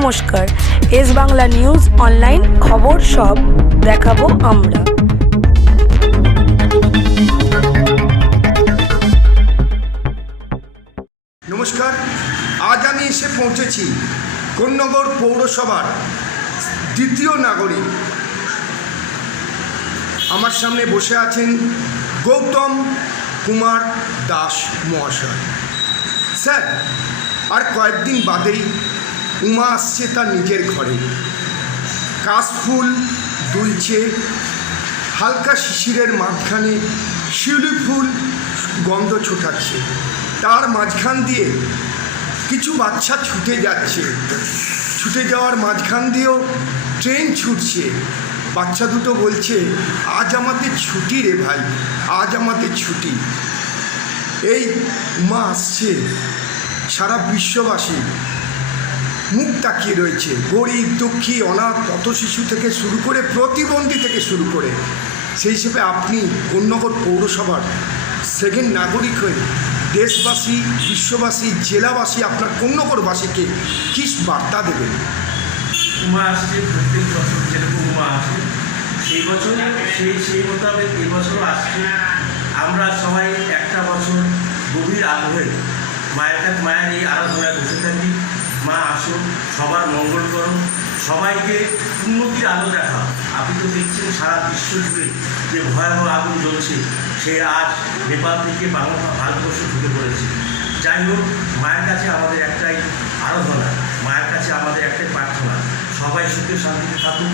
নমস্কার। S Bangla news online খবর সব দেখাবো আমরা। নমস্কার, আজ আমি এসে পৌঁছেছি কোন্নগর পৌরসভার দ্বিতীয় নাগরিক। আমার সামনে বসে আছেন গৌতম কুমার দাস মহাশয়। স্যার, আর কয়েকদিন বাদেই উমা আসছে তার নিজের ঘরে। কাশফুল দুলছে, হালকা শিশিরের মাঝখানে শিউলি ফুল গন্ধ ছোটাচ্ছে। তার মাঝখান দিয়ে কিছু বাচ্চা ছুটে যাচ্ছে। ছুটে যাওয়ার মাঝখান দিয়েও ট্রেন ছুটছে। বাচ্চা দুটো বলছে, আজ আমাদের ছুটি রে ভাই, আজ আমাদের ছুটি। এই মা আসছে, সারা বিশ্ববাসী মুখ তাকিয়ে রয়েছে। গরিব, দুঃখী, অনাথ পথ শিশু থেকে শুরু করে প্রতিবন্ধী থেকে শুরু করে। সেই হিসেবে আপনি কোন্নগর পৌরসভার সেকেন্ড নাগরিক হয়ে দেশবাসী, বিশ্ববাসী, জেলাবাসী, আপনার কোন্নগরবাসীকে কী বার্তা দেবেন? উমা আসছে, প্রত্যেক বছর যেরকম উমা আসে সেই বছর, সেই সেই মোতাবেক এই বছরও আসছে। আমরা সবাই একটা বছর গভীর আগ্রহে মায়ের মায়ের এই আরাধনায় বসে থাকি। সবার মঙ্গল করুন সবাইকে উন্নতির আলো দেখা আপনি তো দেখছেন সারা বিশ্ব জুড়ে যে ভয়াবহ আগুন জ্বলছে, সে আজ নেপাল থেকে বাংলা ভারতবর্ষ ঢুকে পড়েছে। যাই হোক, মায়ের কাছে আমাদের একটাই আরাধনা, মায়ের কাছে আমাদের একটাই প্রার্থনা। সবাই সুখে শান্তিতে থাকুন